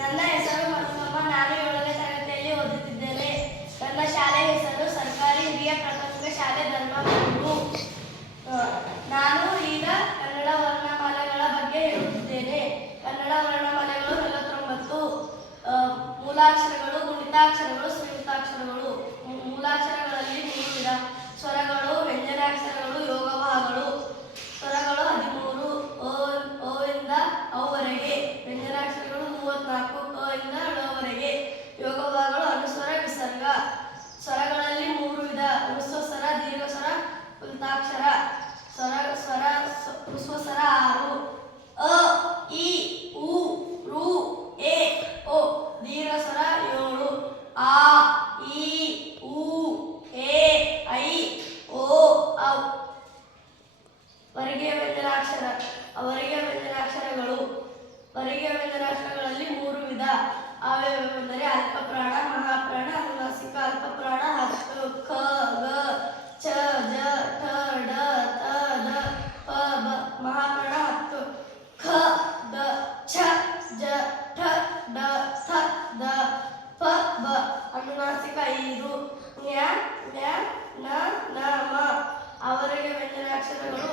ನನ್ನ ಹೆಸರು ಮನುಮಮ್ಮ. ನಾನು ಏಳನೇ ತರಗತಿಯಲ್ಲಿ ಓದುತ್ತಿದ್ದೇನೆ. ನನ್ನ ಶಾಲೆ ಹೆಸರು ಸರ್ಕಾರಿ ಹಿರಿಯ ಪ್ರಾಥಮಿಕ ಶಾಲೆ ಧರ್ಮಪುರು ನಾನು ಈಗ ಕನ್ನಡ ವರ್ಣಮಾಲೆಗಳ ಬಗ್ಗೆ ಹೇಳುತ್ತಿದ್ದೇನೆ. ಕನ್ನಡ ವರ್ಣಮಾಲೆಗಳು ನಲವತ್ತೊಂಬತ್ತು. ಮೂಲಾಕ್ಷರಗಳು ಗುಣಿತಾಕ್ಷರಗಳು ಸಂಯುಕ್ತಾಕ್ಷರಗಳು ಮೂ- ಮೂಲಾಕ್ಷರಗಳಲ್ಲಿ ಮೂರು ವಿಧ ಸ್ವರಗಳು ವ್ಯಂಜನಾಕ್ಷರಗಳು ಯೋಗಭಾಗಗಳು ಸ್ವರಗಳು ಹದಿಮೂರು ಅ ಅ ಇಂದ ಅವರೆಗೆ ವ್ಯಂಜನಾಕ್ಷರಗಳು ಮೂವತ್ನಾಲ್ಕು ಕ ಇಂದ ಳವರೆಗೆ ಯೋಗಭಾಗಗಳು ಅನುಸ್ವರ ವಿಸರ್ಗ ಸ್ವರಗಳಲ್ಲಿ ಮೂರು ವಿಧ ಹ್ರಸ್ವ ಸ್ವರ ದೀರ್ಘ ಸ್ವರ ಕುಂತಾಕ್ಷರ, ಸ್ವರ ಸ್ವರ, ಸ್ವಸ್ವರ ಆರು. ಅ, ಇ, ಉ, ರು, ಎ ಓ ದೀರ್ಘ ಸ್ವರ ಏಳು. ಆ, ಇ, ಉ, ಎ, ಐ ಓ ಔ ವರಿಗೆ ವ್ಯಂಜನಾಕ್ಷರ. ಅವರಿಗೆ ವ್ಯಂಜನಾಕ್ಷರಗಳು. ವರ್ಗೀಯ ವ್ಯಂಜನಾಕ್ಷರಗಳಲ್ಲಿ ಮೂರು ವಿಧ. ಅವೆಂದರೆ ಅಲ್ಪ ಇದು ನ್ಯಾ ನ್ಯಾ ನ ನ ಮ. ಅವರಿಗೆ ವ್ಯಂಜನಾಕ್ಷರಗಳು